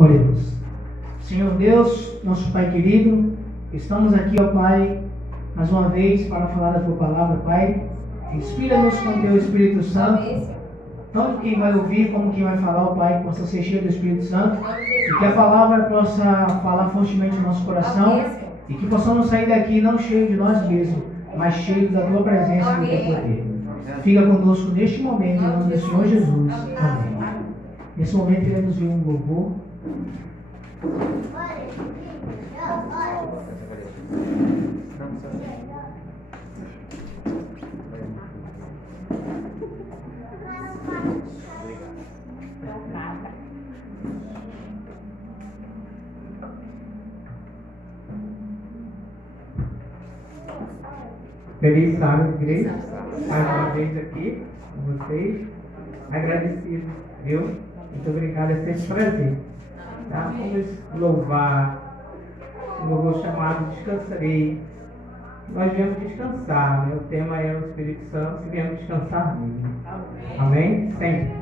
Oremos. Senhor Deus, nosso Pai querido, estamos aqui, ó Pai, mais uma vez para falar da Tua Palavra, Pai. Inspira-nos com Teu Espírito Santo, tanto quem vai ouvir como quem vai falar, ó Pai, possa ser cheio do Espírito Santo, e que a Palavra possa falar fortemente no nosso coração, e que possamos sair daqui não cheio de nós mesmos, mas cheio da Tua presença e do Teu poder. Fica conosco neste momento, em nome do Senhor Jesus. Amém. Nesse momento iremos ver um louvor. Feliz sábado, igreja. Mais uma vez aqui com vocês. Agradecido, viu? Muito obrigado, é sempre um prazer. Tá? Vamos louvar. Um louvor chamado Descansarei. Nós viemos descansar, né? O tema é o Espírito Santo e viemos descansar nele. Amém? Sempre.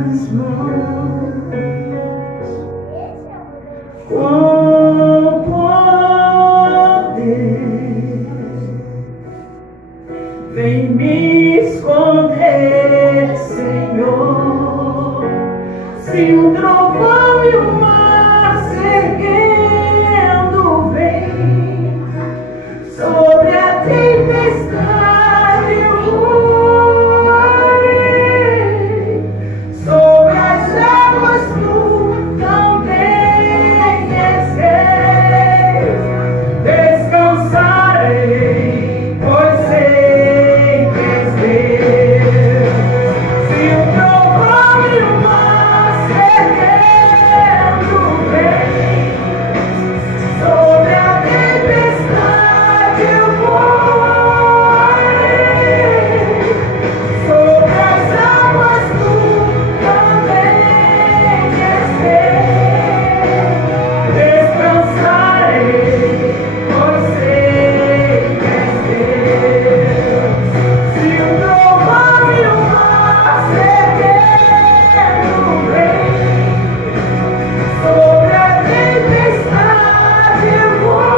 tuas mãos, com poder, vem me esconder, Senhor. Se o trovão e o mar seguendo vem sobre a tempestade, eu voarei sobre as águas, tu também esqueces. Descansarei, pois sei que és Deus. Se o trovão e o mar seguendo vem sobre a tempestade, eu voarei sobre as águas, tu também esqueces. Descansarei, pois sei que és Deus. Se o trovão e o mar seguendo vem sobre a tempestade, eu voarei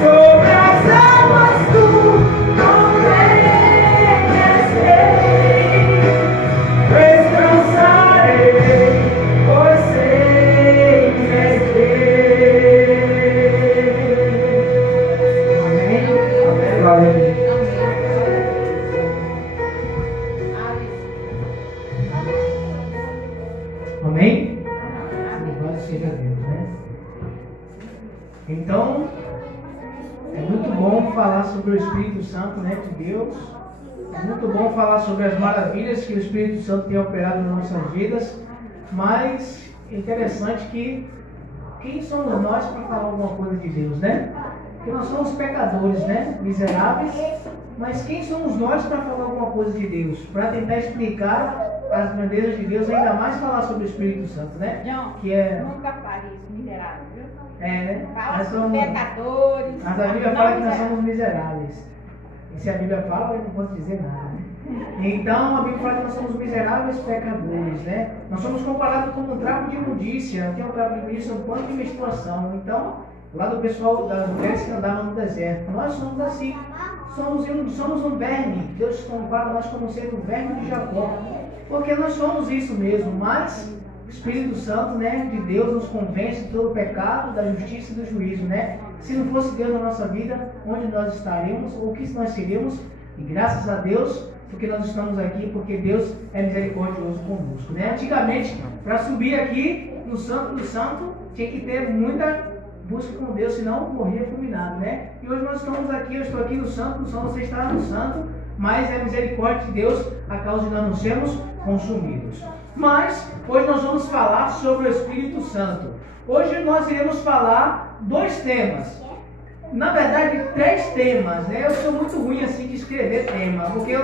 sobre as águas, tu também esqueces. Descansarei, pois sei que és Deus. Amém? Glória a Deus. Amém? Louvado seja Deus, né? Então, é muito bom falar sobre o Espírito Santo, né, de Deus. É muito bom falar sobre as maravilhas que o Espírito Santo tem operado nas nossas vidas. Mas é interessante que quem somos nós para falar alguma coisa de Deus, né? Porque nós somos pecadores, né? Miseráveis. Mas quem somos nós para falar alguma coisa de Deus? Para tentar explicar as grandezas de Deus, ainda mais falar sobre o Espírito Santo, né? Não, Que é... nunca fale isso, miserável, viu? né? Fala Nós sobre somos... pecadores. Mas a Bíblia fala que nós somos miseráveis. E se a Bíblia fala, eu não posso dizer nada, né? Então a Bíblia fala que nós somos miseráveis pecadores, né? Nós somos comparados com um trapo de imundícia. O que é um trapo de imundícia? Um pano de menstruação. Então, lá do pessoal das mulheres que andavam no deserto, nós somos assim. Somos um verme. Deus compara nós como sendo um verme de Jacó. Porque nós somos isso mesmo, mas o Espírito Santo, né, de Deus nos convence de todo o pecado, da justiça e do juízo, né? Se não fosse Deus na nossa vida, onde nós estaríamos, ou o que nós seríamos? E graças a Deus, porque nós estamos aqui, porque Deus é misericordioso conosco, né? Antigamente, para subir aqui no Santo do Santo, tinha que ter muita busca com Deus, senão morria fulminado, né? E hoje nós estamos aqui, eu estou aqui no Santo, você está no Santo, mas é a misericórdia de Deus a causa de nós não sermos consumidos. Mas hoje nós vamos falar sobre o Espírito Santo. Hoje nós iremos falar dois temas. Na verdade, 3 temas, né? Eu sou muito ruim assim de escrever tema, porque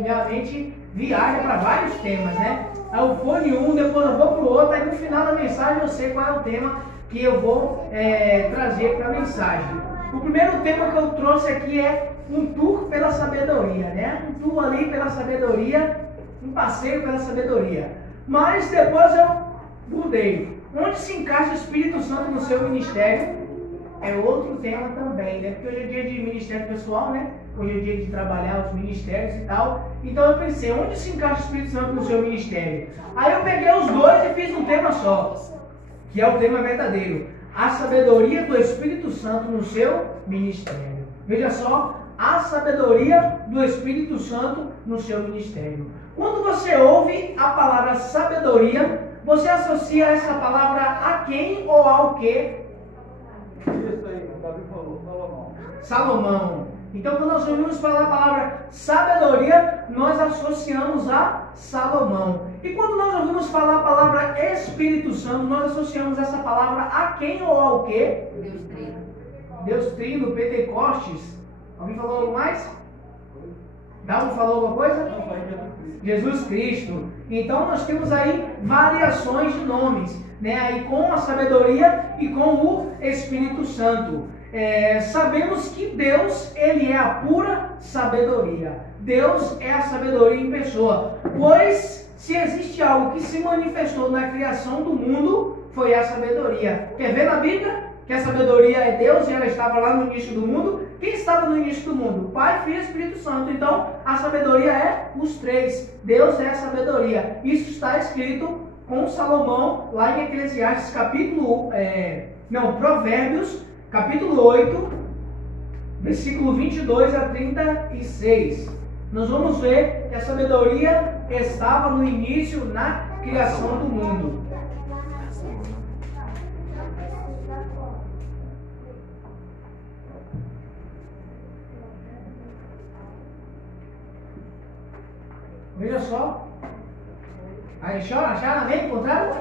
minha mente viaja para vários temas, né? Aí eu vou em um, depois eu vou para o outro, aí no final da mensagem eu sei qual é o tema que eu vou trazer para a mensagem. O primeiro tema que eu trouxe aqui é um tour pela sabedoria, né? Um tour ali pela sabedoria, um passeio pela sabedoria. Mas depois eu mudei. Onde se encaixa o Espírito Santo no seu ministério? É outro tema também, né? Porque hoje é dia de ministério pessoal, né? Hoje é dia de trabalhar os ministérios e tal. Então eu pensei, onde se encaixa o Espírito Santo no seu ministério? Aí eu peguei os dois e fiz um tema só, que é o tema verdadeiro. A sabedoria do Espírito Santo no seu ministério. Veja só, a sabedoria do Espírito Santo no seu ministério. Quando você ouve a palavra sabedoria, você associa essa palavra a quem ou ao que? Isso aí, o Davi falou, Salomão. Salomão. Então, quando nós ouvimos falar a palavra sabedoria, nós associamos a Salomão. E quando nós ouvimos falar a palavra Espírito Santo, nós associamos essa palavra a quem ou ao que? Deus Trino. Deus Trino, Pentecostes. Alguém falou algo mais? Dalmo falou alguma coisa? Não, vai Jesus Cristo. Então nós temos aí variações de nomes, né? Aí com a sabedoria e com o Espírito Santo. sabemos que Deus, Ele é a pura sabedoria. Deus é a sabedoria em pessoa. Pois, se existe algo que se manifestou na criação do mundo, foi a sabedoria. Quer ver na Bíblia que a sabedoria é Deus e ela estava lá no início do mundo? Quem estava no início do mundo? Pai, Filho e Espírito Santo. Então, a sabedoria é os três. Deus é a sabedoria. Isso está escrito com Salomão lá em Eclesiastes Provérbios, capítulo 8, versículo 22 a 36. Nós vamos ver que a sabedoria estava no início, na criação do mundo. Veja só. Aí, acharam? Amém? Encontraram?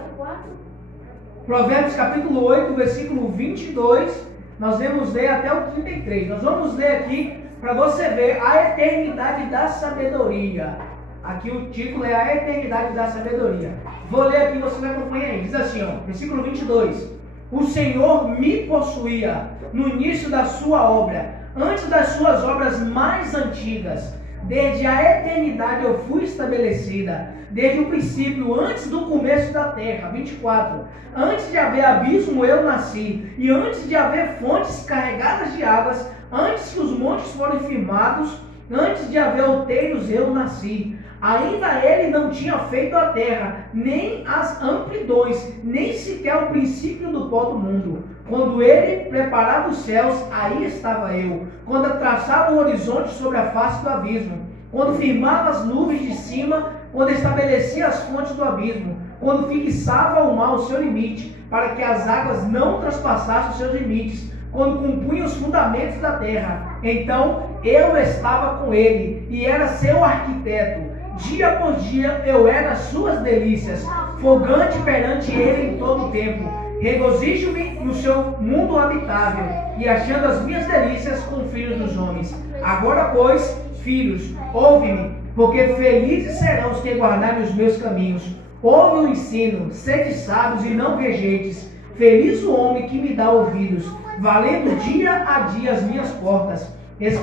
Provérbios capítulo 8, versículo 22. Nós vamos ler até o 33. Nós vamos ler aqui para você ver a eternidade da sabedoria. Aqui o título é a eternidade da sabedoria. Vou ler aqui, você vai acompanhar aí. Diz assim, ó, versículo 22. O Senhor me possuía no início da sua obra, antes das suas obras mais antigas. Desde a eternidade eu fui estabelecida, desde o princípio, antes do começo da terra. 24. Antes de haver abismo eu nasci, e antes de haver fontes carregadas de águas, antes que os montes forem firmados, antes de haver outeiros eu nasci. Ainda ele não tinha feito a terra, nem as amplidões, nem sequer o princípio do pó do mundo. Quando ele preparava os céus, aí estava eu. Quando traçava o horizonte sobre a face do abismo. Quando firmava as nuvens de cima, quando estabelecia as fontes do abismo. Quando fixava ao mar o seu limite, para que as águas não traspassassem os seus limites. Quando compunha os fundamentos da terra. Então eu estava com ele, e era seu arquiteto. Dia por dia eu era as suas delícias, folgante perante ele em todo o tempo. Regozijo-me no seu mundo habitável, e achando as minhas delícias com filhos dos homens. Agora, pois, filhos, ouve-me, porque felizes serão os que guardarem os meus caminhos. Ouve o ensino, sede sábios e não rejeites. Feliz o homem que me dá ouvidos, valendo dia a dia as minhas portas,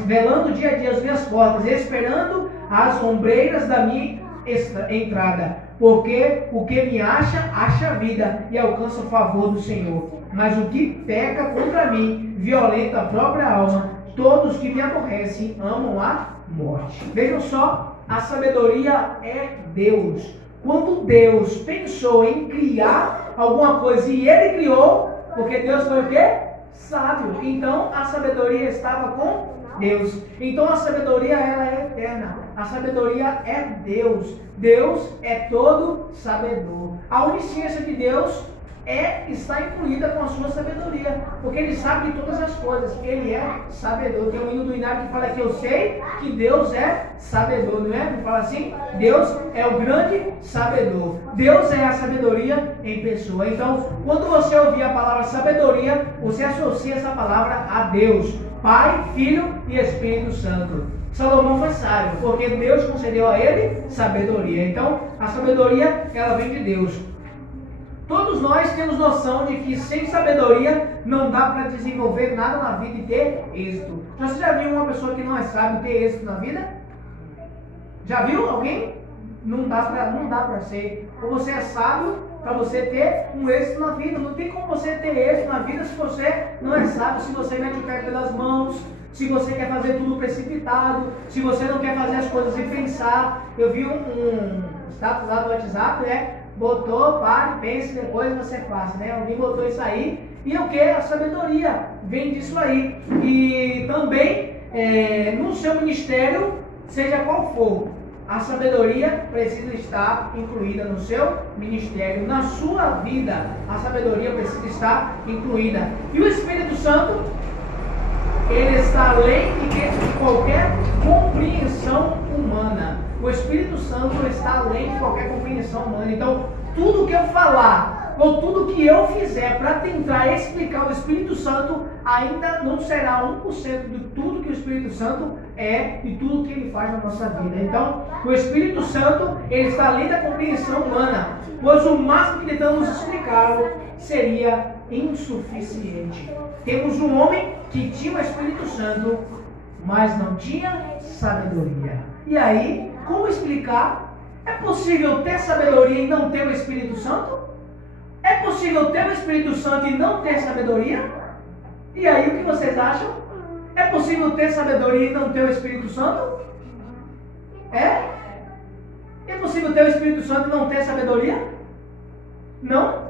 velando dia a dia as minhas portas, esperando as ombreiras da minha entrada. Porque o que me acha, acha vida e alcança o favor do Senhor. Mas o que peca contra mim, violenta a própria alma. Todos que me aborrecem amam a morte. Vejam só, a sabedoria é Deus. Quando Deus pensou em criar alguma coisa e Ele criou, porque Deus foi o quê? Sábio. Então a sabedoria estava com Deus. Então a sabedoria, ela é eterna. A sabedoria é Deus. Deus é todo sabedor. A onisciência de Deus está incluída com a sua sabedoria, porque Ele sabe de todas as coisas. Ele é sabedor. Tem um hino do Inário que fala que eu sei que Deus é sabedor, não é? Que fala assim, Deus é o grande sabedor. Deus é a sabedoria em pessoa. Então, quando você ouvir a palavra sabedoria, você associa essa palavra a Deus, Pai, Filho e Espírito Santo. Salomão foi sábio, porque Deus concedeu a ele sabedoria. Então, a sabedoria, ela vem de Deus. Todos nós temos noção de que sem sabedoria não dá para desenvolver nada na vida e ter êxito. Você já viu uma pessoa que não é sábio ter êxito na vida? Já viu alguém? Não dá para ser. Ou você é sábio para você ter um êxito na vida. Não tem como você ter êxito na vida se você não é sábio, se você mete o pé pelas mãos, se você quer fazer tudo precipitado, se você não quer fazer as coisas sem pensar. Eu vi um status lá do WhatsApp, né? Botou, pare, pense, depois você faça, né? Alguém botou isso aí. E o que? A sabedoria vem disso aí. E também, no seu ministério, seja qual for, a sabedoria precisa estar incluída no seu ministério. Na sua vida, a sabedoria precisa estar incluída. E o Espírito Santo, ele está além de qualquer compreensão humana. O Espírito Santo está além de qualquer compreensão humana. Então, tudo que eu falar, ou tudo que eu fizer para tentar explicar o Espírito Santo, ainda não será 1% de tudo que o Espírito Santo é e tudo que ele faz na nossa vida. Então, o Espírito Santo, ele está além da compreensão humana, pois o máximo que tentamos explicá-lo seria insuficiente. Temos um homem que tinha o Espírito Santo, mas não tinha sabedoria. E aí, como explicar? É possível ter sabedoria e não ter o Espírito Santo? É possível ter o Espírito Santo e não ter sabedoria? E aí, o que vocês acham? É possível ter sabedoria e não ter o Espírito Santo? É? É possível ter o Espírito Santo e não ter sabedoria? Não?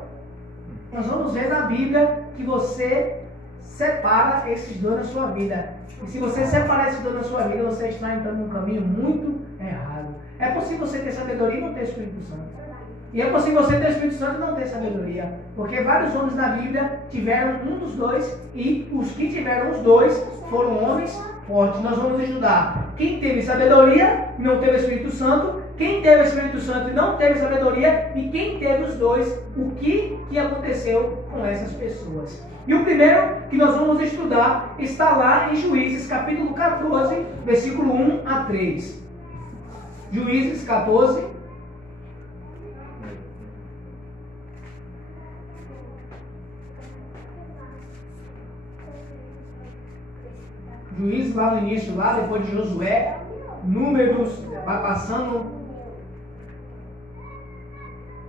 Nós vamos ver na Bíblia que você separa esses dois na sua vida. E se você separar esses dois na sua vida, você está entrando num caminho muito errado. É possível você ter sabedoria e não ter Espírito Santo. E é possível você ter o Espírito Santo e não ter sabedoria. Porque vários homens na Bíblia tiveram um dos dois, e os que tiveram os dois foram homens fortes. Nós vamos estudar quem teve sabedoria e não teve o Espírito Santo, quem teve o Espírito Santo e não teve sabedoria, e quem teve os dois, o que aconteceu com essas pessoas. E o primeiro que nós vamos estudar está lá em Juízes, capítulo 14, versículo 1 a 3. Juízes 14. Juízes lá no início, lá depois de Josué, Números, vai passando,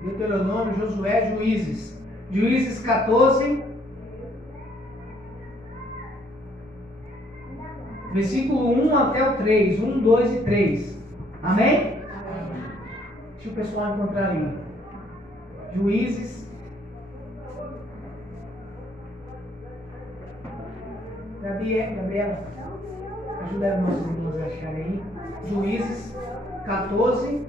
Deuteronômio, Josué, Juízes. Juízes 14, versículo 1 até o 3, 1, 2 e 3. Amém? Deixa o pessoal encontrar aí. Juízes. Gabriela, ajuda os nossos irmãos a acharem aí. Juízes 14.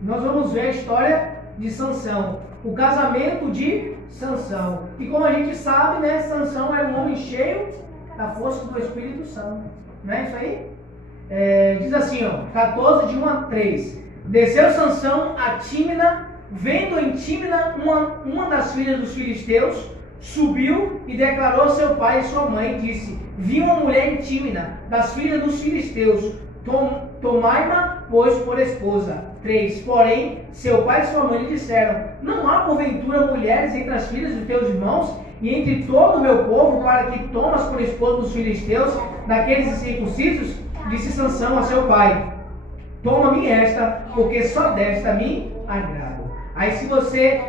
Nós vamos ver a história de Sansão, o casamento de Sansão. E como a gente sabe, né, Sansão era um homem cheio da força do Espírito Santo. Não é isso aí? Diz assim, ó, 14, de 1 a 3. Desceu Sansão a Tímina, vendo em Tímina uma das filhas dos filisteus, subiu e declarou a seu pai e sua mãe, disse: vi uma mulher em Tímina, das filhas dos filisteus, tomai-ma, pois, por esposa. 3. Porém, seu pai e sua mãe lhe disseram: não há porventura mulheres entre as filhas de teus irmãos e entre todo o meu povo, para que tomas por esposa dos filisteus, daqueles incircuncisos? Disse Sansão a seu pai: toma-me esta, porque só desta me agrado. Aí se você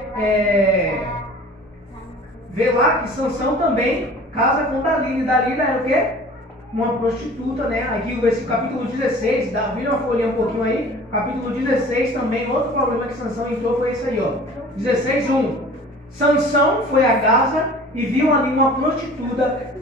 vê lá que Sansão também casa com Dalila, e Dalila era o quê? Uma prostituta, né? Aqui o capítulo 16, vira uma folhinha um pouquinho aí, capítulo 16 também, outro problema que Sansão entrou foi isso aí, ó. 16:1. Sansão foi a Gaza e viu ali uma prostituta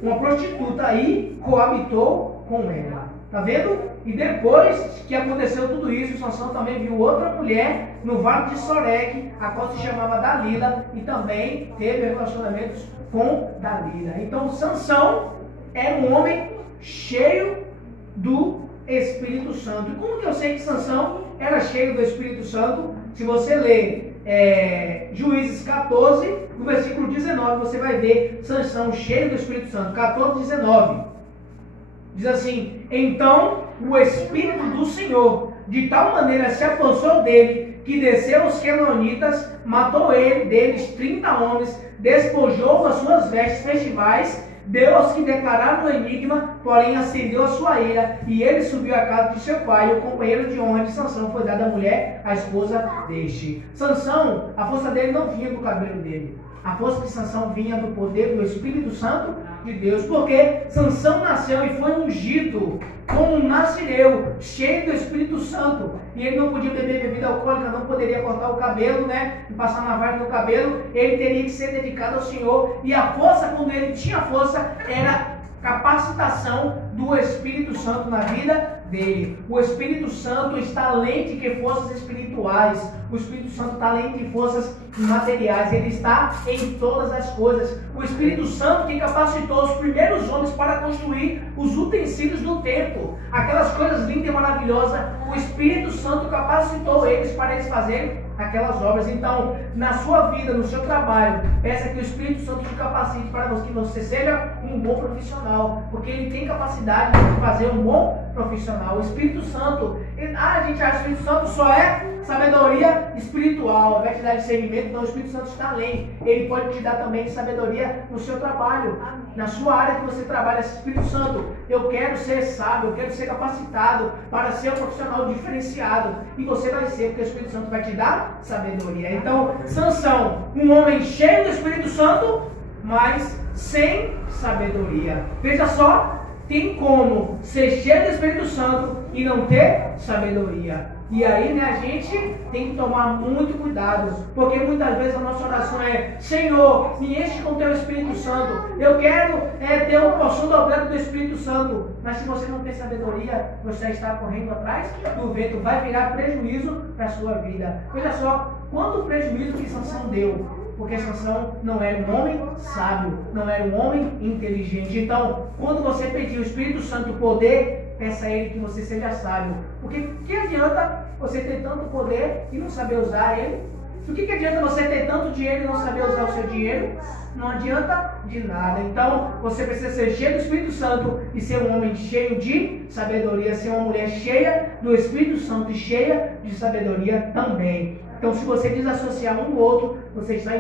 e coabitou com ela. Tá vendo? E depois que aconteceu tudo isso, Sansão também viu outra mulher no vale de Soreque, a qual se chamava Dalila, e também teve relacionamentos com Dalila. Então Sansão era um homem cheio do Espírito Santo. E como que eu sei que Sansão era cheio do Espírito Santo? Se você ler Juízes 14, no versículo 19, você vai ver Sansão cheio do Espírito Santo. 14, 19. Diz assim: então o Espírito do Senhor de tal maneira se apossou dele, que desceu os quebronitas, matou ele deles 30 homens, despojou as suas vestes festivais, deu aos que declararam o enigma, porém acendeu a sua ira, e ele subiu à casa de seu pai, o companheiro de honra de Sansão foi dada a mulher, a esposa deste. Sansão, a força dele não vinha do cabelo dele, a força de Sansão vinha do poder do Espírito Santo de Deus, porque Sansão nasceu e foi ungido como um nazireu, cheio do Espírito Santo, e ele não podia beber bebida alcoólica, não poderia cortar o cabelo, né, e passar navalha no cabelo, ele teria que ser dedicado ao Senhor, e a força, quando ele tinha força, era capacitação do Espírito Santo na vida dele. O Espírito Santo está além de que forças espirituais, o Espírito Santo está além de forças materiais, ele está em todas as coisas. O Espírito Santo que capacitou os primeiros homens para construir os utensílios do templo, aquelas coisas lindas e maravilhosas, o Espírito Santo capacitou eles para eles fazerem aquelas obras. Então, na sua vida, no seu trabalho, peça que o Espírito Santo te capacite para que você seja um bom profissional, porque ele tem capacidade de fazer um bom profissional. O Espírito Santo, a gente acha que o Espírito Santo só é sabedoria espiritual, vai te dar discernimento, então o Espírito Santo está além. Ele pode te dar também sabedoria no seu trabalho, na sua área que você trabalha. Espírito Santo, eu quero ser sábio, eu quero ser capacitado para ser um profissional diferenciado. E você vai ser, porque o Espírito Santo vai te dar sabedoria. Então, Sansão, um homem cheio do Espírito Santo, mas sem sabedoria. Veja só, tem como ser cheio do Espírito Santo e não ter sabedoria. E aí, né, a gente tem que tomar muito cuidado, porque muitas vezes a nossa oração é: Senhor, me enche com teu Espírito Santo, eu quero ter uma porção dobrada do Espírito Santo. Mas se você não tem sabedoria, você está correndo atrás do vento, vai virar prejuízo para a sua vida. Veja só, quanto prejuízo que Sansão deu, porque Sansão não era um homem sábio, não era um homem inteligente. Então, quando você pedir o Espírito Santo poder, peça a Ele que você seja sábio. Porque que adianta você ter tanto poder e não saber usar ele? O que adianta você ter tanto dinheiro e não saber usar o seu dinheiro? Não adianta de nada. Então, você precisa ser cheio do Espírito Santo e ser um homem cheio de sabedoria, ser uma mulher cheia do Espírito Santo e cheia de sabedoria também. Então, se você desassociar um do outro, você está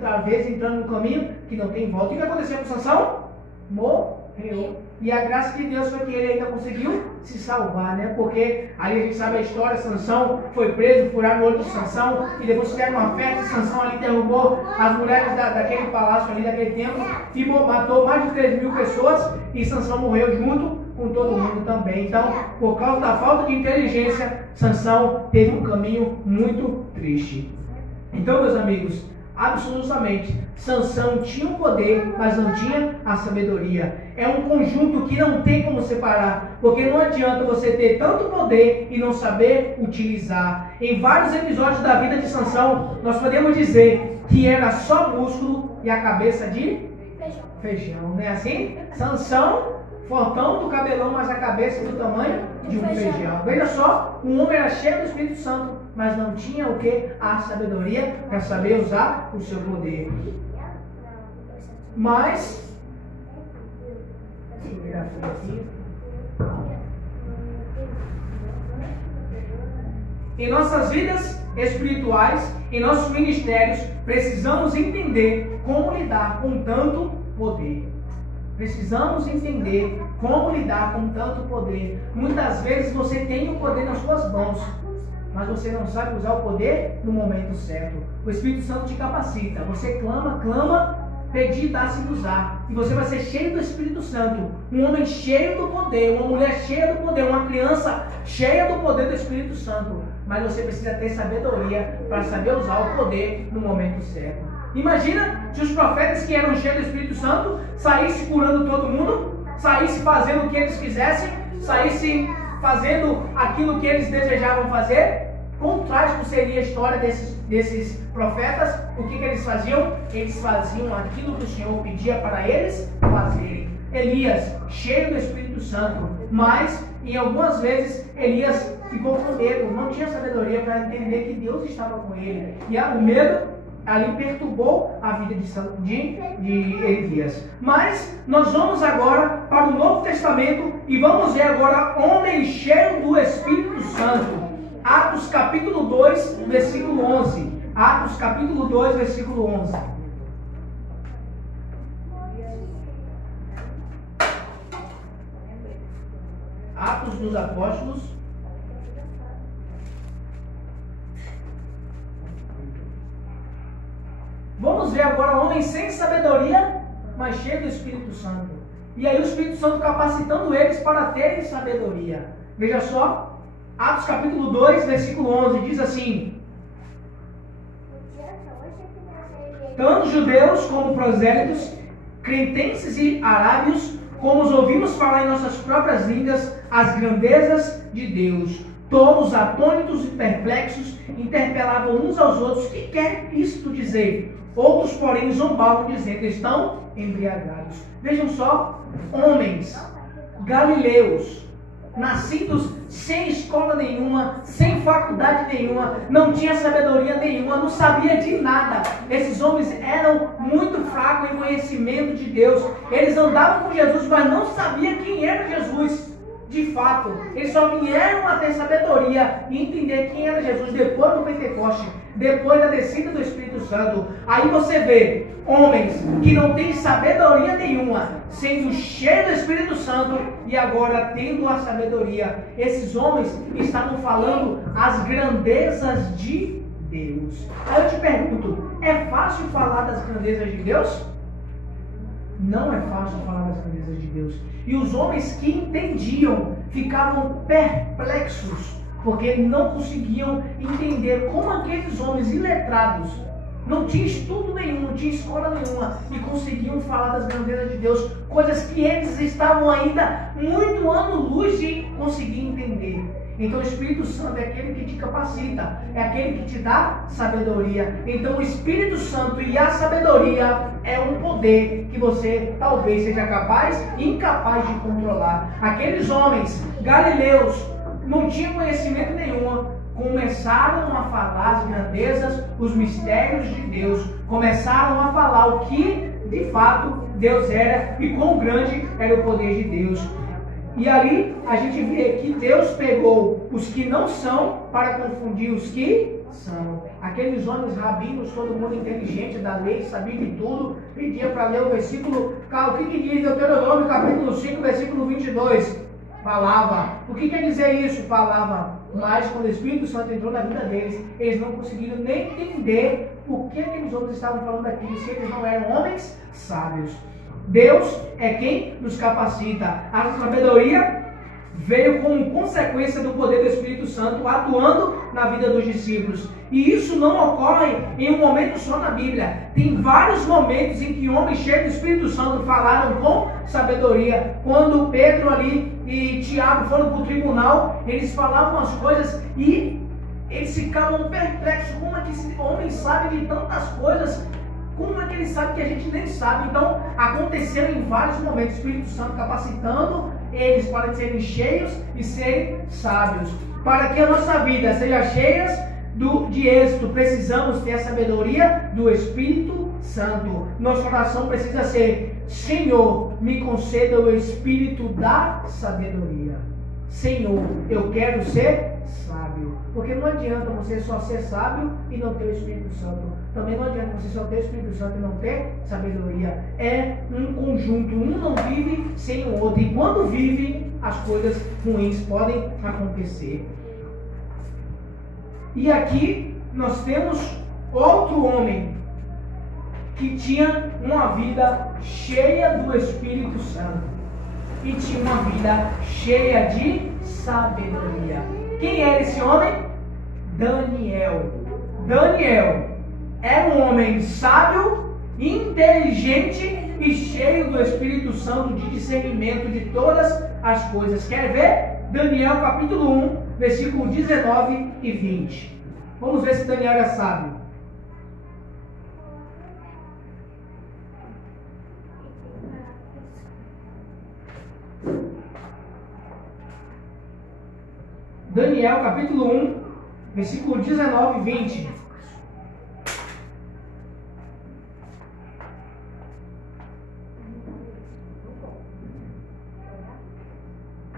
talvez entrando num caminho que não tem volta. O que aconteceu com Sansão? Morreu. E a graça de Deus foi que ele ainda conseguiu se salvar, né? Porque aí a gente sabe a história: Sansão foi preso, furaram o olho de Sansão, e depois fizeram uma festa, e Sansão ali derrubou as mulheres daquele palácio ali, daquele templo, e matou mais de 3.000 pessoas, e Sansão morreu junto com todo mundo também. Então, por causa da falta de inteligência, Sansão teve um caminho muito triste. Então, meus amigos, absolutamente, Sansão tinha o poder, mas não tinha a sabedoria. É um conjunto que não tem como separar, porque não adianta você ter tanto poder e não saber utilizar. Em vários episódios da vida de Sansão, nós podemos dizer que era só músculo e a cabeça de feijão, não é assim? Sansão, fortão do cabelão, mas a cabeça do tamanho de um feijão. Veja só, um homem era cheio do Espírito Santo, mas não tinha o que? A sabedoria para saber usar o seu poder. Mas, deixa eu virar aqui. Em nossas vidas espirituais, em nossos ministérios, precisamos entender como lidar com tanto poder. Precisamos entender como lidar com tanto poder. Muitas vezes você tem o poder nas suas mãos, mas você não sabe usar o poder no momento certo. O Espírito Santo te capacita. Você clama, pedir, dá-se usar. E você vai ser cheio do Espírito Santo. Um homem cheio do poder, uma mulher cheia do poder, uma criança cheia do poder do Espírito Santo. Mas você precisa ter sabedoria para saber usar o poder no momento certo. Imagina se os profetas que eram cheios do Espírito Santo saíssem curando todo mundo, saíssem fazendo o que eles quisessem, saíssem fazendo aquilo que eles desejavam fazer. Quão trágico seria a história desses profetas? O que eles faziam? Eles faziam aquilo que o Senhor pedia para eles fazerem. Elias, cheio do Espírito Santo, mas em algumas vezes Elias ficou com medo, não tinha sabedoria para entender que Deus estava com ele. E o medo ali perturbou a vida de Elias. Mas nós vamos agora para o Novo Testamento e vamos ver agora homem cheio do Espírito Santo. Atos capítulo 2, versículo 11. Atos capítulo 2, versículo 11. Atos dos Apóstolos. Vamos ver agora homem sem sabedoria, mas cheio do Espírito Santo. E aí o Espírito Santo capacitando eles para terem sabedoria. Veja só, Atos capítulo 2, versículo 11, diz assim: tanto judeus como prosélitos, cretenses e arábios, como os ouvimos falar em nossas próprias línguas as grandezas de Deus. Todos atônitos e perplexos interpelavam uns aos outros: o que quer isto dizer? Outros, porém, zombavam, dizendo: estão embriagados. Vejam só, homens galileus, nascidos sem escola nenhuma, sem faculdade nenhuma, não tinha sabedoria nenhuma, não sabia de nada. Esses homens eram muito fracos em conhecimento de Deus. Eles andavam com Jesus, mas não sabiam quem era Jesus. de fato, eles só vieram a ter sabedoria e entender quem era Jesus depois do Pentecoste, depois da descida do Espírito Santo. Aí você vê homens que não têm sabedoria nenhuma, sendo cheios do Espírito Santo e agora tendo a sabedoria. Esses homens estavam falando as grandezas de Deus. Aí eu te pergunto, é fácil falar das grandezas de Deus? Não é fácil falar das grandezas de Deus. E os homens que entendiam ficavam perplexos, porque não conseguiam entender como aqueles homens iletrados, não tinham estudo nenhum, não tinham escola nenhuma, e conseguiam falar das grandezas de Deus, coisas que eles estavam ainda muito ano-luz de conseguir entender. Então o Espírito Santo é aquele que te capacita, é aquele que te dá sabedoria. Então o Espírito Santo e a sabedoria é um poder que você talvez seja capaz e incapaz de controlar. Aqueles homens galileus não tinham conhecimento nenhum, começaram a falar as grandezas, os mistérios de Deus, começaram a falar o que de fato Deus era e quão grande era o poder de Deus. E ali a gente vê que Deus pegou os que não são para confundir os que são. Aqueles homens rabinos, todo mundo inteligente da lei, sabia de tudo, pedia para ler o versículo, o que diz Deuteronômio capítulo 5, versículo 22? Falava. O que quer dizer isso? Falava. Mas quando o Espírito Santo entrou na vida deles, eles não conseguiram nem entender o que aqueles homens estavam falando aqui, se eles não eram homens sábios. Deus é quem nos capacita. A sabedoria veio como consequência do poder do Espírito Santo atuando na vida dos discípulos. E isso não ocorre em um momento só na Bíblia. Tem vários momentos em que homens cheios do Espírito Santo falaram com sabedoria. Quando Pedro ali e Tiago foram para o tribunal, eles falavam as coisas e eles ficavam perplexos. Como é que esse homem sabe de tantas coisas? Como é que ele sabe que a gente nem sabe? Então, aconteceram em vários momentos o Espírito Santo capacitando eles para serem cheios e serem sábios. Para que a nossa vida seja cheia de êxito, precisamos ter a sabedoria do Espírito Santo. Nosso coração precisa ser: Senhor, me conceda o Espírito da sabedoria. Senhor, eu quero ser sábio. Porque não adianta você só ser sábio e não ter o Espírito Santo. Também não adianta você só ter o Espírito Santo e não ter sabedoria. É um conjunto, um não vive sem o outro. E quando vive, as coisas ruins podem acontecer. E aqui nós temos outro homem que tinha uma vida cheia do Espírito Santo e tinha uma vida cheia de sabedoria. Quem era esse homem? Daniel. Daniel era um homem sábio, inteligente e cheio do Espírito Santo, de discernimento de todas as coisas. Quer ver? Daniel capítulo 1, versículo 19 e 20. Vamos ver se Daniel era sábio. Daniel capítulo 1, versículo 19 e 20.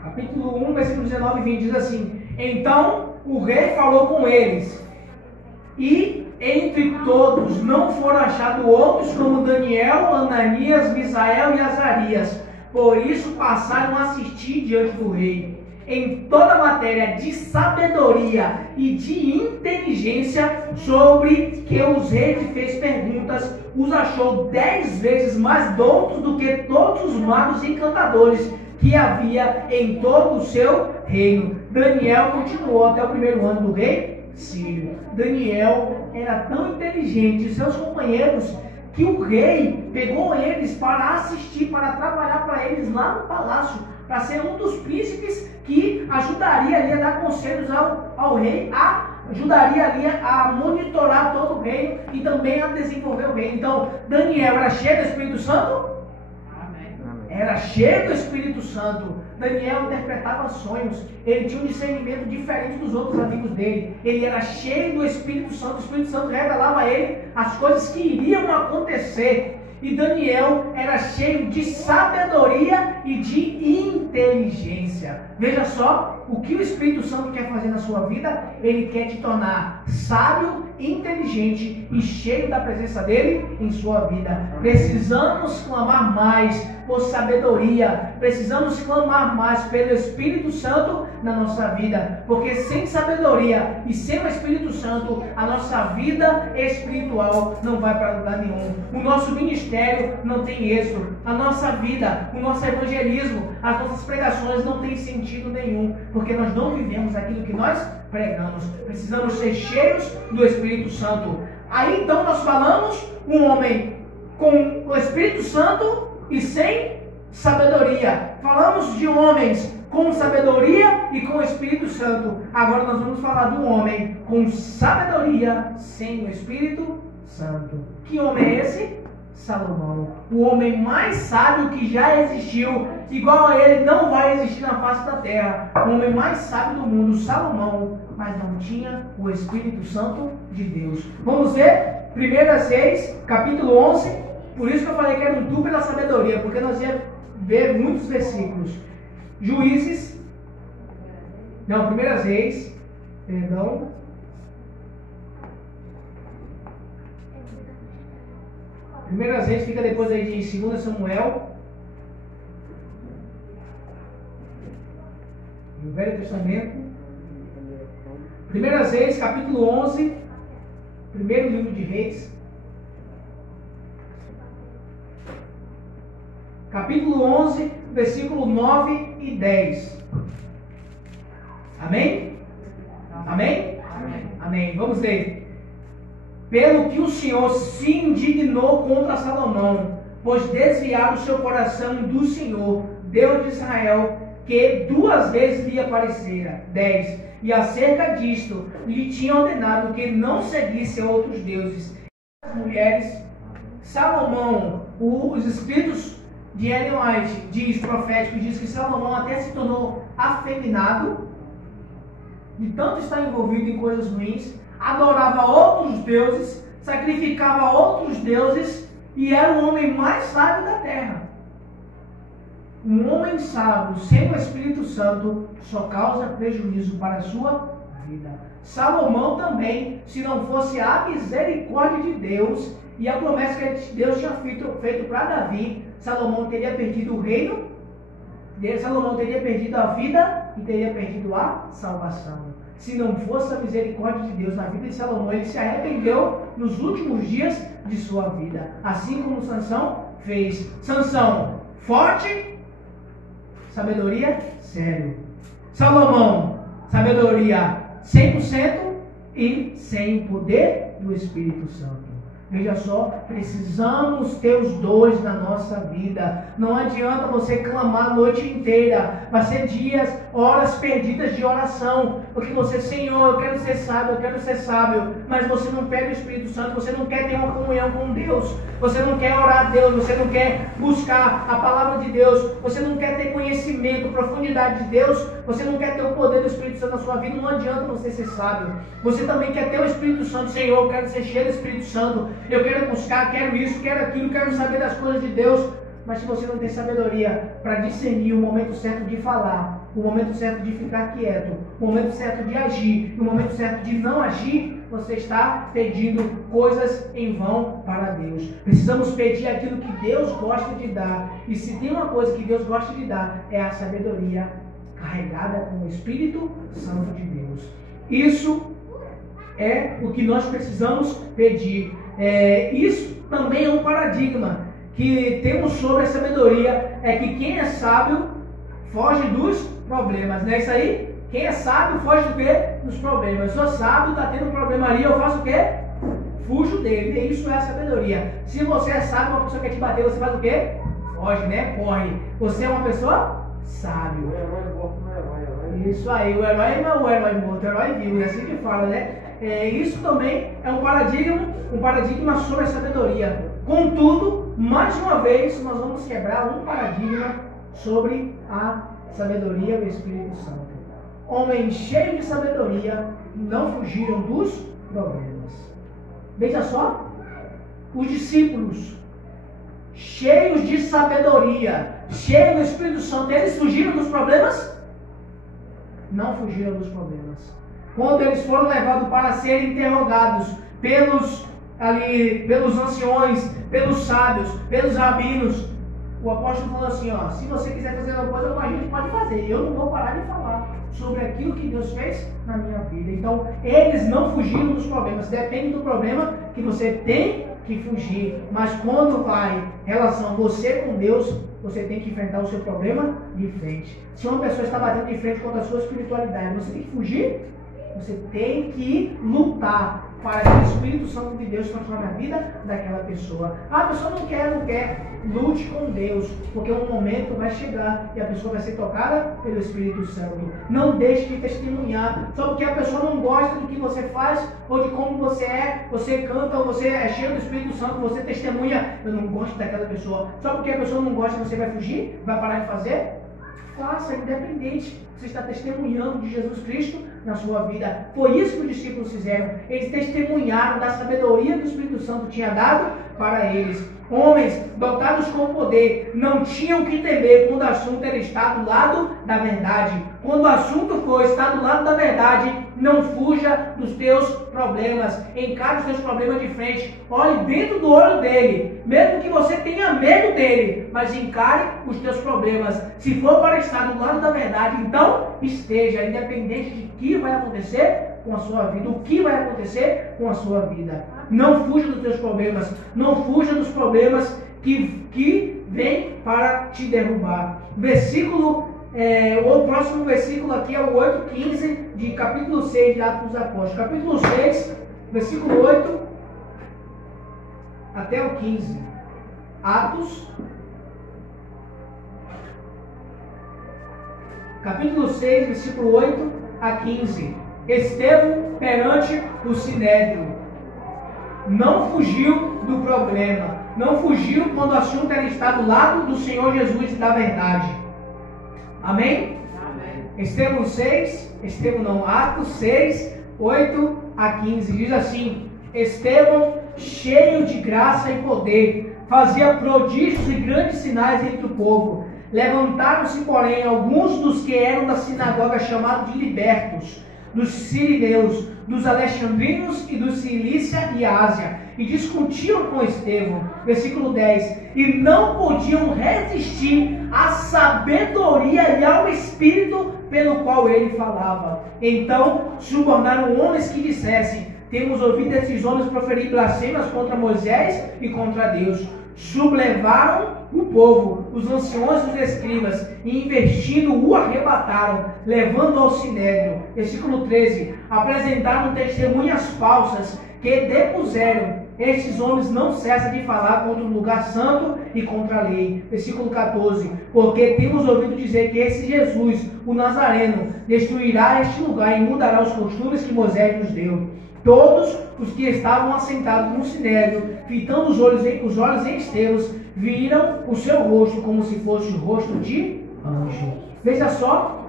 Capítulo 1, versículo 19 e 20 diz assim: Então o rei falou com eles, e entre todos não foram achados outros como Daniel, Ananias, Misael e Azarias. Por isso passaram a assistir diante do rei. Em toda matéria de sabedoria e de inteligência sobre que os reis fez perguntas, os achou 10 vezes mais doutos do que todos os magos e encantadores que havia em todo o seu reino. Daniel continuou até o primeiro ano do rei Sírio. Daniel era tão inteligente, e seus companheiros, que o rei pegou eles para assistir, para trabalhar para eles lá no palácio, para ser um dos príncipes que ajudaria ali a dar conselhos ao rei, ajudaria ali a monitorar todo o reino e também a desenvolver o reino. Então, Daniel era cheio do Espírito Santo? Era cheio do Espírito Santo. Daniel interpretava sonhos. Ele tinha um discernimento diferente dos outros amigos dele. Ele era cheio do Espírito Santo. O Espírito Santo revelava a ele as coisas que iriam acontecer. E Daniel era cheio de sabedoria e de inteligência. Veja só o que o Espírito Santo quer fazer na sua vida. Ele quer te tornar sábio, inteligente e cheio da presença dele em sua vida. Precisamos clamar mais por sabedoria. Precisamos clamar mais pelo Espírito Santo na nossa vida. Porque sem sabedoria e sem o Espírito Santo, a nossa vida espiritual não vai para lugar nenhum. O nosso ministério não tem êxito. A nossa vida, o nosso evangelismo, as nossas pregações não têm sentido nenhum. Porque nós não vivemos aquilo que nós pregamos. Precisamos ser cheios do Espírito Santo. Aí então nós falamos um homem com o Espírito Santo e sem sabedoria. Falamos de homens com sabedoria e com o Espírito Santo. Agora nós vamos falar de um homem com sabedoria sem o Espírito Santo. Que homem é esse? Salomão, o homem mais sábio que já existiu. Igual a ele não vai existir na face da terra. O homem mais sábio do mundo, Salomão, mas não tinha o Espírito Santo de Deus. Vamos ver 1 Reis, capítulo 11. Por isso que eu falei que era um duplo da sabedoria, porque nós íamos ver muitos versículos. Juízes, não, 1 Reis, perdão. Primeira vez fica depois aí de 2 Samuel, no Velho Testamento. Primeira vez, capítulo 11, primeiro livro de Reis. Capítulo 11, versículo 9 e 10. Amém? Amém? Amém. Amém. Vamos ler. Pelo que o Senhor se indignou contra Salomão, pois desviaram o seu coração do Senhor, Deus de Israel, que 2 vezes lhe aparecera. 10. E acerca disto, lhe tinha ordenado que não seguisse outros deuses. As mulheres, Salomão, os espíritos de Ellen White, diz profético, diz que Salomão até se tornou afeminado, de tanto estar envolvido em coisas ruins, adorava outros deuses, sacrificava outros deuses e era o homem mais sábio da terra. Um homem sábio sem o Espírito Santo só causa prejuízo para a sua vida. Salomão também, se não fosse a misericórdia de Deus e a promessa que Deus tinha feito para Davi, Salomão teria perdido o reino, Salomão teria perdido a vida e teria perdido a salvação. Se não fosse a misericórdia de Deus na vida de Salomão, ele se arrependeu nos últimos dias de sua vida. Assim como Sansão fez. Sansão, forte, sabedoria, sério. Salomão, sabedoria 100% e sem poder do Espírito Santo. Veja só, precisamos ter os dois na nossa vida. Não adianta você clamar a noite inteira. Vai ser dias, horas perdidas de oração. Porque você, Senhor, eu quero ser sábio, eu quero ser sábio. Mas você não pega o Espírito Santo, você não quer ter uma comunhão com Deus. Você não quer orar a Deus, você não quer buscar a palavra de Deus. Você não quer ter conhecimento, profundidade de Deus. Você não quer ter o poder do Espírito Santo na sua vida. Não adianta você ser sábio. Você também quer ter o Espírito Santo. Senhor, eu quero ser cheio do Espírito Santo. Eu quero buscar, quero isso, quero aquilo, quero saber das coisas de Deus. Mas se você não tem sabedoria para discernir o momento certo de falar, o momento certo de ficar quieto, o momento certo de agir, o momento certo de não agir, você está pedindo coisas em vão para Deus. Precisamos pedir aquilo que Deus gosta de dar. E se tem uma coisa que Deus gosta de dar, é a sabedoria carregada com o Espírito Santo de Deus. Isso é o que nós precisamos pedir. Isso também é um paradigma que temos sobre a sabedoria, é que quem é sábio foge dos problemas, não é isso aí? Quem é sábio foge do quê? Dos problemas. Eu sou sábio, está tendo um problema ali, eu faço o quê? Fujo dele, e isso é a sabedoria. Se você é sábio, uma pessoa quer te bater, você faz o quê? Foge, né? Corre. Você é uma pessoa sábio. O herói morto não é herói. Isso aí, o herói não é o herói morto, o herói vivo, é assim que fala, né? Isso também é um paradigma sobre a sabedoria. Contudo, mais uma vez, nós vamos quebrar um paradigma sobre a sabedoria do Espírito Santo. Homens cheios de sabedoria não fugiram dos problemas. Veja só, os discípulos cheios de sabedoria, cheios do Espírito Santo, eles fugiram dos problemas? Não fugiram dos problemas. Quando eles foram levados para serem interrogados pelos anciões, pelos sábios, pelos rabinos, o apóstolo falou assim, ó, se você quiser fazer uma coisa, a gente pode fazer. Eu não vou parar de falar sobre aquilo que Deus fez na minha vida. Então, eles não fugiram dos problemas. Depende do problema que você tem que fugir. Mas quando vai em relação você com Deus, você tem que enfrentar o seu problema de frente. Se uma pessoa está batendo de frente contra a sua espiritualidade, você tem que fugir. Você tem que lutar para que o Espírito Santo de Deus transforme a vida daquela pessoa. A pessoa não quer, lute com Deus, porque um momento vai chegar e a pessoa vai ser tocada pelo Espírito Santo. Não deixe de testemunhar, só porque a pessoa não gosta do que você faz, ou de como você é, você canta, ou você é cheio do Espírito Santo, você testemunha, eu não gosto daquela pessoa. Só porque a pessoa não gosta, você vai fugir? Vai parar de fazer? Faça, independente. Você está testemunhando de Jesus Cristo na sua vida. Foi isso que os discípulos fizeram. Eles testemunharam da sabedoria que o Espírito Santo tinha dado para eles. Homens dotados com poder não tinham que temer quando o assunto era estar do lado da verdade. Quando o assunto for estar do lado da verdade, não fuja dos teus problemas. Encare os teus problemas de frente. Olhe dentro do olho dele. Mesmo que você tenha medo dele, mas encare os teus problemas. Se for para estar do lado da verdade, então esteja, independente de que vai acontecer com a sua vida, o que vai acontecer com a sua vida. Não fuja dos teus problemas, não fuja dos problemas que vêm para te derrubar. O próximo versículo aqui é o 8:15 de capítulo 6 de Atos dos Apóstolos. Capítulo 6, versículo 8 até o 15. Atos, capítulo 6, versículo 8 a 15. Estevão perante o Sinédrio. Não fugiu do problema. Não fugiu quando o assunto era estar do lado do Senhor Jesus e da verdade. Amém? Amém. Atos 6, 8 a 15. Diz assim: Estevão, cheio de graça e poder, fazia prodígios e grandes sinais entre o povo. Levantaram-se, porém, alguns dos que eram da sinagoga, chamados de libertos, dos sirineus, dos alexandrinos e dos Cilícia e Ásia, e discutiam com Estevão. Versículo 10. E não podiam resistir à sabedoria e ao espírito pelo qual ele falava. Então subornaram homens que dissessem: temos ouvido esses homens proferir blasfêmias contra Moisés e contra Deus. Sublevaram o povo, os anciões e os escribas, e investindo o arrebataram, levando ao sinédrio. Versículo 13. Apresentaram testemunhas falsas que depuseram: estes homens não cessam de falar contra o lugar santo e contra a lei. Versículo 14. Porque temos ouvido dizer que esse Jesus, o Nazareno, destruirá este lugar e mudará os costumes que Moisés nos deu. Todos os que estavam assentados no sinédrio, fitando os olhos em Estevão, viram o seu rosto como se fosse o rosto de anjo. Veja só,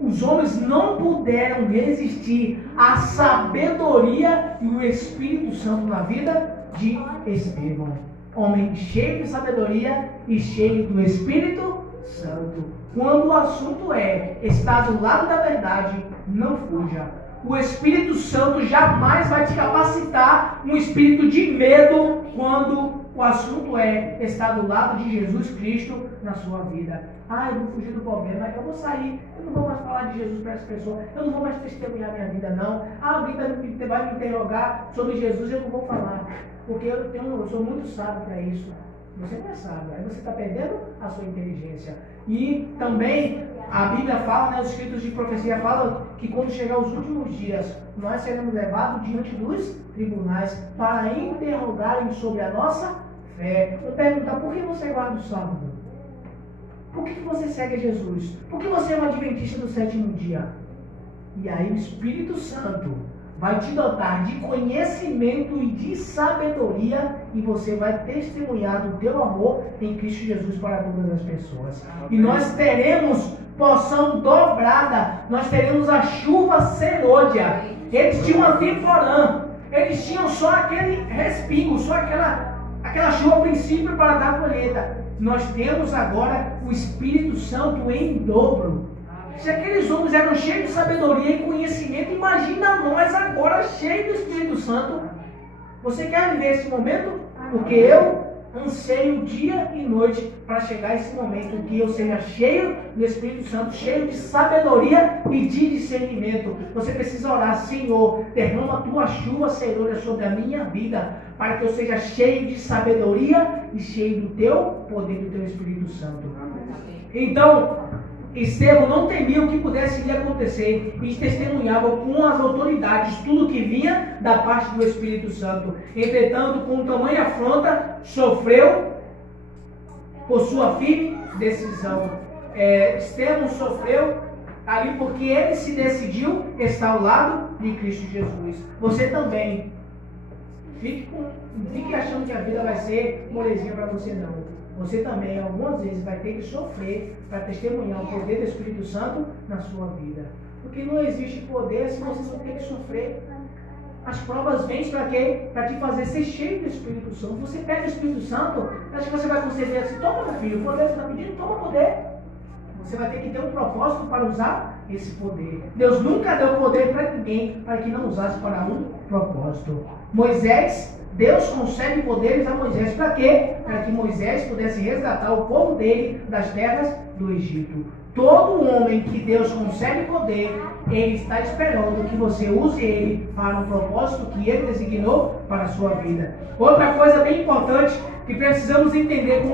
os homens não puderam resistir à sabedoria e o Espírito Santo na vida de Estevão. Homem cheio de sabedoria e cheio do Espírito Santo. Quando o assunto é estar do lado da verdade, não fuja. O Espírito Santo jamais vai te capacitar um espírito de medo quando o assunto é estar do lado de Jesus Cristo na sua vida. Eu vou fugir do problema, eu vou sair, eu não vou mais falar de Jesus para essa pessoa, eu não vou mais testemunhar minha vida não. Alguém vai me interrogar sobre Jesus, eu não vou falar, porque eu sou muito sábio para isso. Você não é sábio, aí você está perdendo a sua inteligência. E também a Bíblia fala, os escritos de profecia falam que quando chegar os últimos dias, nós seremos levados diante dos tribunais para interrogarem sobre a nossa fé. Vou perguntar: por que você guarda o sábado? Por que você segue Jesus? Por que você é um adventista do sétimo dia? E aí o Espírito Santo vai te dotar de conhecimento e de sabedoria, e você vai testemunhar do teu amor em Cristo Jesus para todas as pessoas. E nós teremos porção dobrada, nós teremos a chuva serôdia. Eles tinham uma temporã, eles tinham só aquele respingo, só aquela chuva a princípio para dar colheita. nós temos agora o Espírito Santo em dobro. Se aqueles homens eram cheios de sabedoria e conhecimento, imagina nós agora cheios do Espírito Santo. Você quer viver esse momento? Porque eu anseio dia e noite para chegar a esse momento que eu seja cheio do Espírito Santo, cheio de sabedoria e de discernimento. Você precisa orar: Senhor, derrama a tua chuva serôdia sobre a minha vida, para que eu seja cheio de sabedoria e cheio do teu poder, do teu Espírito Santo. Então, Estevão não temia o que pudesse lhe acontecer e testemunhava com as autoridades tudo que vinha da parte do Espírito Santo. Entretanto, com tamanha afronta, sofreu por sua firme decisão. Estevão sofreu ali porque ele se decidiu estar ao lado de Cristo Jesus. Você também. Não fique achando que a vida vai ser molezinha para você, não. Você também, algumas vezes, vai ter que sofrer para testemunhar o poder do Espírito Santo na sua vida. Porque não existe poder se você não tem que sofrer. As provas vêm para quê? Para te fazer ser cheio do Espírito Santo. Você pega o Espírito Santo, acha que você vai conceder assim: toma, meu filho, o poder que você está pedindo, toma poder. Você vai ter que ter um propósito para usar esse poder. Deus nunca deu poder para ninguém para que não usasse para um propósito. Deus concede poderes a Moisés para quê? Para que Moisés pudesse resgatar o povo dele das terras do Egito. Todo homem que Deus concede poder, ele está esperando que você use ele para um propósito que ele designou para a sua vida. Outra coisa bem importante que precisamos entender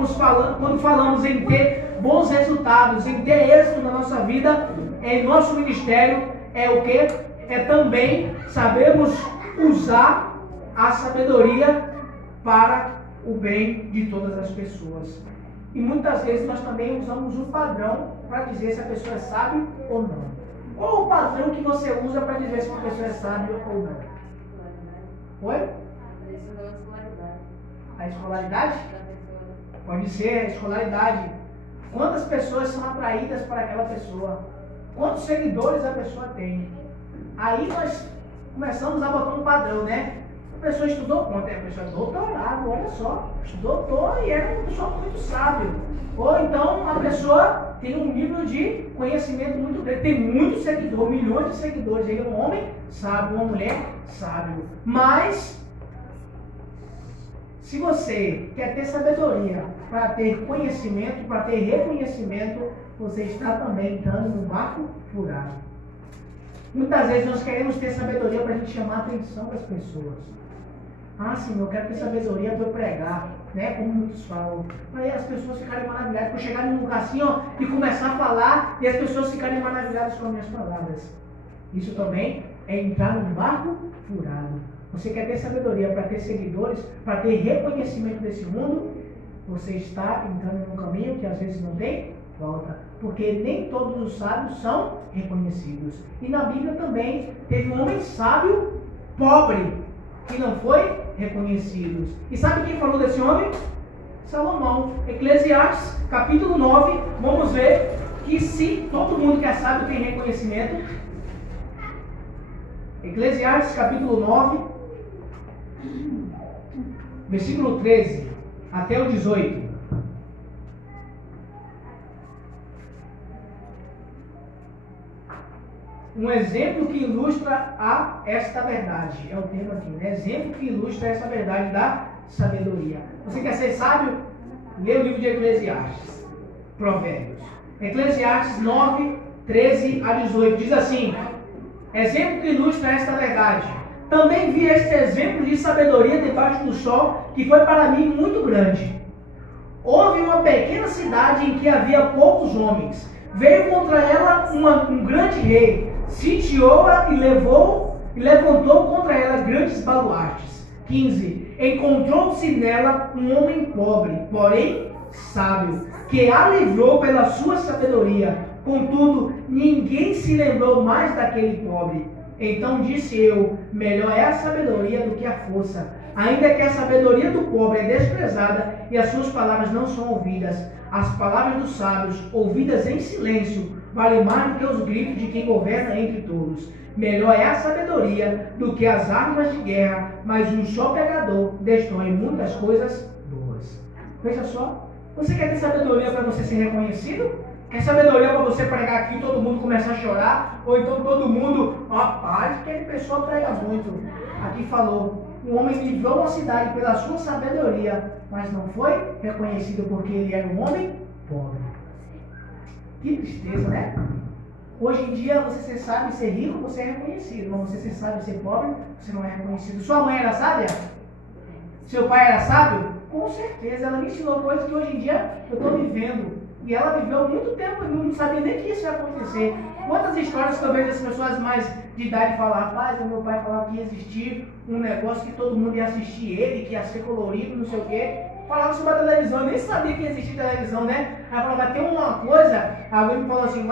quando falamos em ter bons resultados, em ter êxito na nossa vida, em nosso ministério, é o que? É também sabermos usar a sabedoria para o bem de todas as pessoas. E muitas vezes nós também usamos um padrão para dizer se a pessoa é sábia ou não. Qual o padrão que você usa para dizer se a pessoa é sábia ou não? Oi? A escolaridade? Pode ser a escolaridade. Quantas pessoas são atraídas para aquela pessoa? Quantos seguidores a pessoa tem? Aí nós começamos a botar um padrão, né? A pessoa estudou quanto? A pessoa é doutorado, olha só. Doutor e era uma pessoa muito sábio. Ou então a pessoa tem um nível de conhecimento muito grande, tem muitos seguidores, milhões de seguidores. Ele é um homem sábio, uma mulher sábio. Mas, se você quer ter sabedoria para ter conhecimento, para ter reconhecimento, você está também entrando no barco furado. Muitas vezes nós queremos ter sabedoria para a gente chamar a atenção das pessoas. Ah, Senhor, eu quero ter sabedoria para eu pregar, né? Como muitos falam. Aí as pessoas ficarem maravilhadas, para eu chegar num lugar assim, ó, e começar a falar, e as pessoas ficarem maravilhadas com as minhas palavras. Isso também é entrar num barco furado. Você quer ter sabedoria para ter seguidores, para ter reconhecimento desse mundo, você está entrando num caminho que às vezes não tem volta. Porque nem todos os sábios são reconhecidos. E na Bíblia também teve um homem sábio, pobre, que não foi reconhecido. E sabe quem falou desse homem? Salomão. Eclesiastes, capítulo 9, vamos ver que se todo mundo que é sábio tem reconhecimento. Eclesiastes, capítulo 9, versículo 13 até o 18. Um exemplo que ilustra esta verdade. É o tema aqui, né? Exemplo que ilustra essa verdade da sabedoria. Você quer ser sábio? Lê o livro de Eclesiastes. Provérbios. Eclesiastes 9, 13 a 18. Diz assim: exemplo que ilustra esta verdade. Também vi este exemplo de sabedoria debaixo do sol, que foi para mim muito grande. Houve uma pequena cidade em que havia poucos homens. Veio contra ela um grande rei, sitiou-a e levantou contra ela grandes baluartes. 15. Encontrou-se nela um homem pobre, porém sábio, que a livrou pela sua sabedoria. Contudo, ninguém se lembrou mais daquele pobre. Então disse eu: melhor é a sabedoria do que a força, ainda que a sabedoria do pobre é desprezada e as suas palavras não são ouvidas. As palavras dos sábios, ouvidas em silêncio, valem mais do que os gritos de quem governa entre todos. Melhor é a sabedoria do que as armas de guerra, mas um só pegador destrói muitas coisas boas. Veja só, Você quer ter sabedoria para você ser reconhecido? Quer sabedoria para você pregar aqui e todo mundo começar a chorar? Ou então todo mundo, rapaz, aquele pessoa prega muito. Aqui falou, um homem livrou uma cidade pela sua sabedoria, mas não foi reconhecido porque ele era um homem pobre. Que tristeza, né? Hoje em dia, você sabe ser rico, você é reconhecido. Mas você sabe ser pobre, você não é reconhecido. Sua mãe era sábia? Seu pai era sábio? Com certeza, ela me ensinou coisas que hoje em dia eu estou vivendo. E ela viveu muito tempo e não sabia nem que isso ia acontecer. Quantas histórias que eu vejo as pessoas mais de idade falar, rapaz, o meu pai falava que ia existir um negócio que todo mundo ia assistir ele, que ia ser colorido, não sei o quê. Falava sobre a televisão, eu nem sabia que ia existir televisão, né? Aí falava, vai ter uma coisa, alguém me falou assim,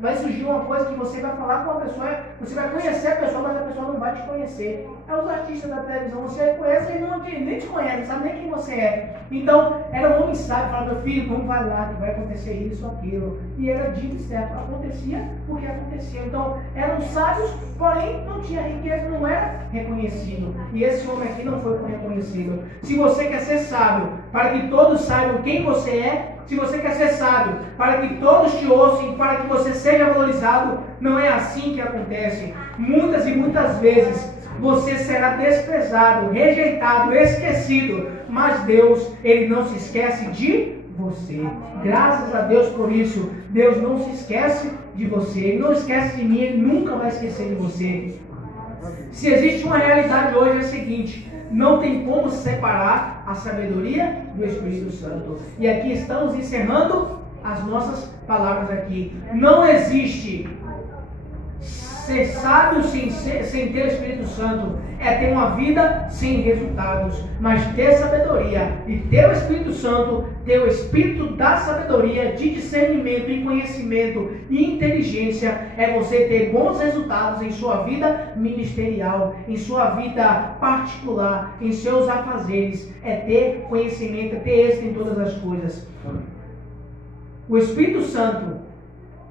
vai surgir uma coisa que você vai falar com a pessoa, você vai conhecer a pessoa, mas a pessoa não vai te conhecer. É os artistas da televisão, você conhece e nem te conhece, não sabe nem quem você é. Então, era um homem sábio, falava, meu filho, não vai lá, que vai acontecer isso ou aquilo. E era dito certo, acontecia porque acontecia. Então, eram sábios, porém não tinha riqueza, não era reconhecido. E esse homem aqui não foi reconhecido. Se você quer ser sábio, para que todos saibam quem você é, se você quer ser sábio, para que todos te ouçam, para que você seja valorizado, não é assim que acontece. Muitas e muitas vezes você será desprezado, rejeitado, esquecido, mas Deus, Ele não se esquece de você. Graças a Deus por isso. Deus não se esquece de você. Ele não esquece de mim, Ele nunca vai esquecer de você. Se existe uma realidade hoje é a seguinte: não tem como separar a sabedoria do Espírito Santo. E aqui estamos encerrando as nossas palavras aqui. Não existe ser sábio sem ter o Espírito Santo. É ter uma vida sem resultados. Mas ter sabedoria e ter o Espírito Santo, ter o Espírito da sabedoria, de discernimento e conhecimento e inteligência, é você ter bons resultados em sua vida ministerial, em sua vida particular, em seus afazeres. É ter conhecimento, é ter êxito em todas as coisas. O Espírito Santo,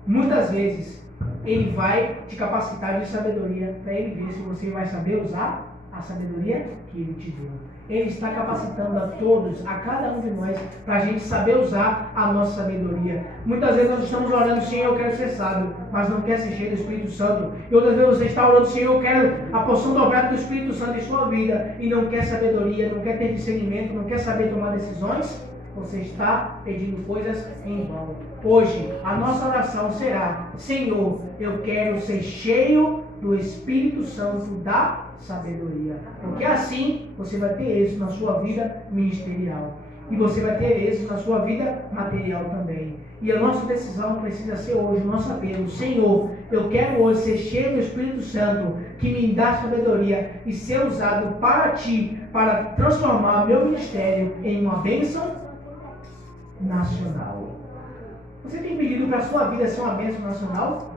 muitas vezes, ele vai te capacitar de sabedoria para ele ver se você vai saber usar a sabedoria que ele te deu. Ele está capacitando a todos, a cada um de nós, para a gente saber usar a nossa sabedoria. Muitas vezes nós estamos orando, Senhor, eu quero ser sábio, mas não quer ser cheio do Espírito Santo. E outras vezes você está orando, Senhor, eu quero a porção dobrada do Espírito Santo em sua vida, e não quer sabedoria, não quer ter discernimento, não quer saber tomar decisões. Você está pedindo coisas em vão. Hoje, a nossa oração será: Senhor, eu quero ser cheio do Espírito Santo da sabedoria. Porque assim você vai ter êxito na sua vida ministerial. E você vai ter êxito na sua vida material também. E a nossa decisão precisa ser hoje, o nosso apelo: Senhor, eu quero hoje ser cheio do Espírito Santo, que me dá sabedoria e ser usado para Ti, para transformar meu ministério em uma bênção nacional. Você tem pedido para a sua vida ser uma bênção nacional?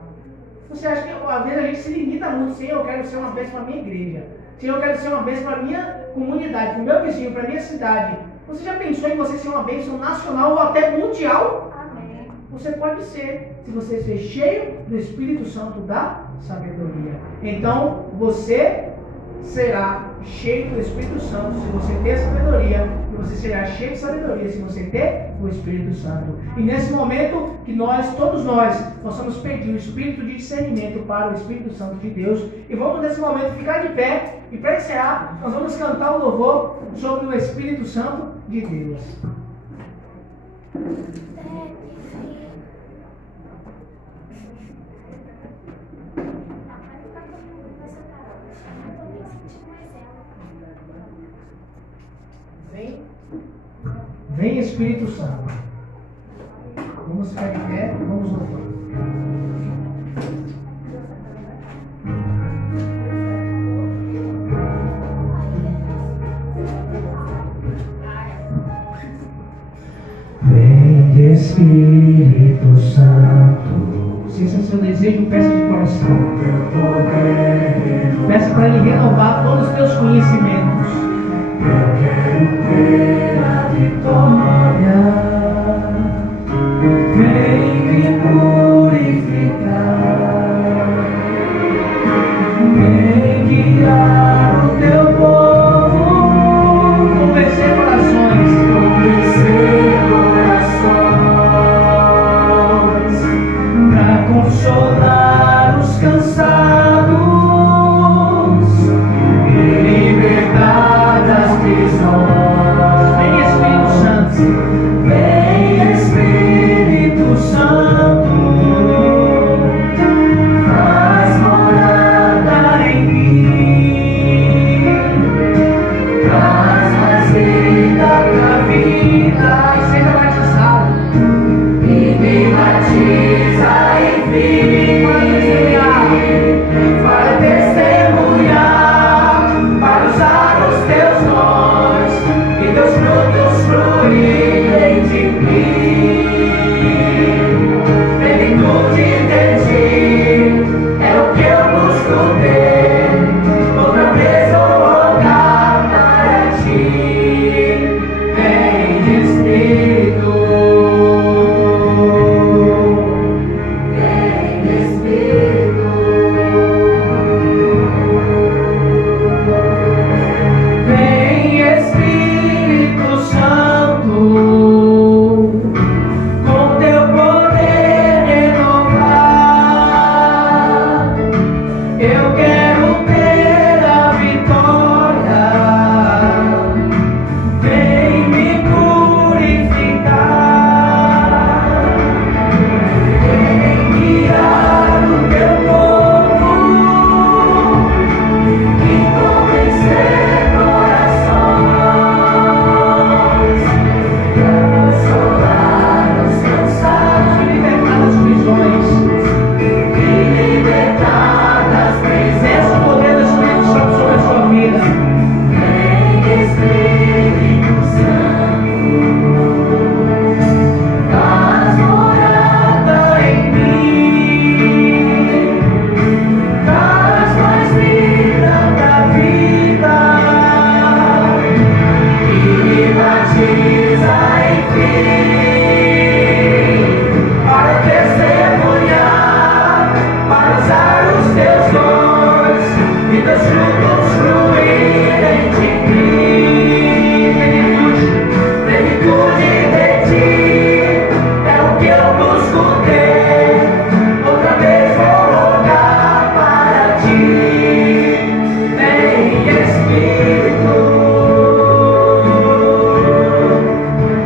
Você acha que às vezes a gente se limita muito? Senhor, eu quero ser uma bênção para a minha igreja. Senhor, eu quero ser uma bênção para a minha comunidade, para o meu vizinho, para a minha cidade. Você já pensou em você ser uma bênção nacional ou até mundial? Amém. Você pode ser, se você ser cheio do Espírito Santo da sabedoria. Então, você será cheio do Espírito Santo se você ter sabedoria, e você será cheio de sabedoria se você ter o Espírito Santo. E nesse momento que todos nós possamos pedir o Espírito de discernimento para o Espírito Santo de Deus, e vamos nesse momento ficar de pé, e para encerrar nós vamos cantar o louvor sobre o Espírito Santo de Deus. Vem Espírito Santo. Vamos ficar de pé, vamos louvar. Vem Espírito Santo. Se esse é o seu desejo, peça de coração. Peça para Ele renovar todos os teus conhecimentos. Eu quero ter a vitória. Vem me purificar. Vem guiar o teu povo. Convencer corações. Convencer corações. consolar os cansados e libertar das prisões. Vem Espírito Santo, vem Espírito Santo, faz morada em mim, traz mais vida pra vida. E seja batizado e me batiza em mim, para testemunhar, para usar os teus dons e teus frutos fluírem de mim. Plenitude de ti é o que eu busco ter, outra vez vou olhar para ti. Vem Espírito, vem Espírito, vem Espírito Santo, com teu poder renovar. Eu quero ter a vitória. Vem me purificar, vem guiar o teu povo e convencer corações, consolar os cansados e libertar das prisões. E libertar das prisões. Desce o poder do Espírito Santo sobre a sua vida. Vem Espírito Santo, faz morada em mim, traz mais vida pra vida e me batiza em mim, para testemunhar, para usar os teus dons e teus frutos fluírem de mim. Plenitude de ti é o que eu busco ter, outra vez vou olhar para ti. Vem Espírito,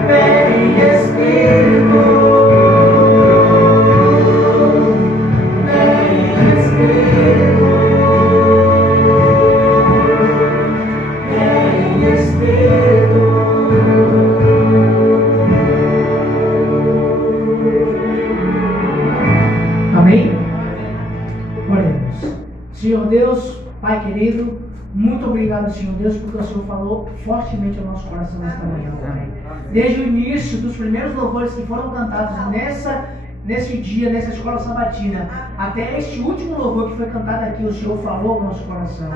vem Espírito, vem Espírito, vem Espírito. Amém? Oremos. Senhor Deus, Pai querido, muito obrigado, Senhor Deus, porque o Senhor falou fortemente ao nosso coração nesta manhã, Pai. Desde o início dos primeiros louvores que foram cantados nesse dia, nessa escola sabatina, até este último louvor que foi cantado aqui, o Senhor falou ao nosso coração.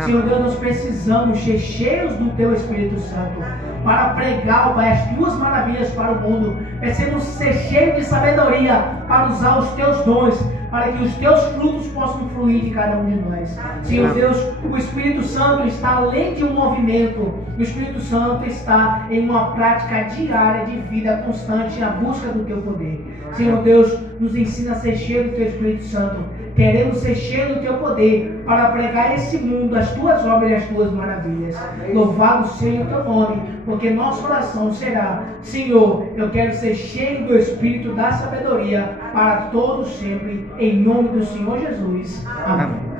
Senhor Deus, nós precisamos ser cheios do Teu Espírito Santo para pregar, Pai, as Tuas maravilhas para o mundo. Precisamos ser cheios de sabedoria para usar os Teus dons, para que os Teus frutos possam fluir de cada um de nós. Senhor Deus, o Espírito Santo está além de um movimento. O Espírito Santo está em uma prática diária de vida constante na busca do Teu poder. Senhor Deus, nos ensina a ser cheio do Teu Espírito Santo. Queremos ser cheios do Teu poder para pregar esse mundo, as Tuas obras e as Tuas maravilhas. Louvado seja o Teu nome, porque nossa oração será: Senhor, eu quero ser cheio do Espírito da sabedoria para todos sempre, em nome do Senhor Jesus. Amém.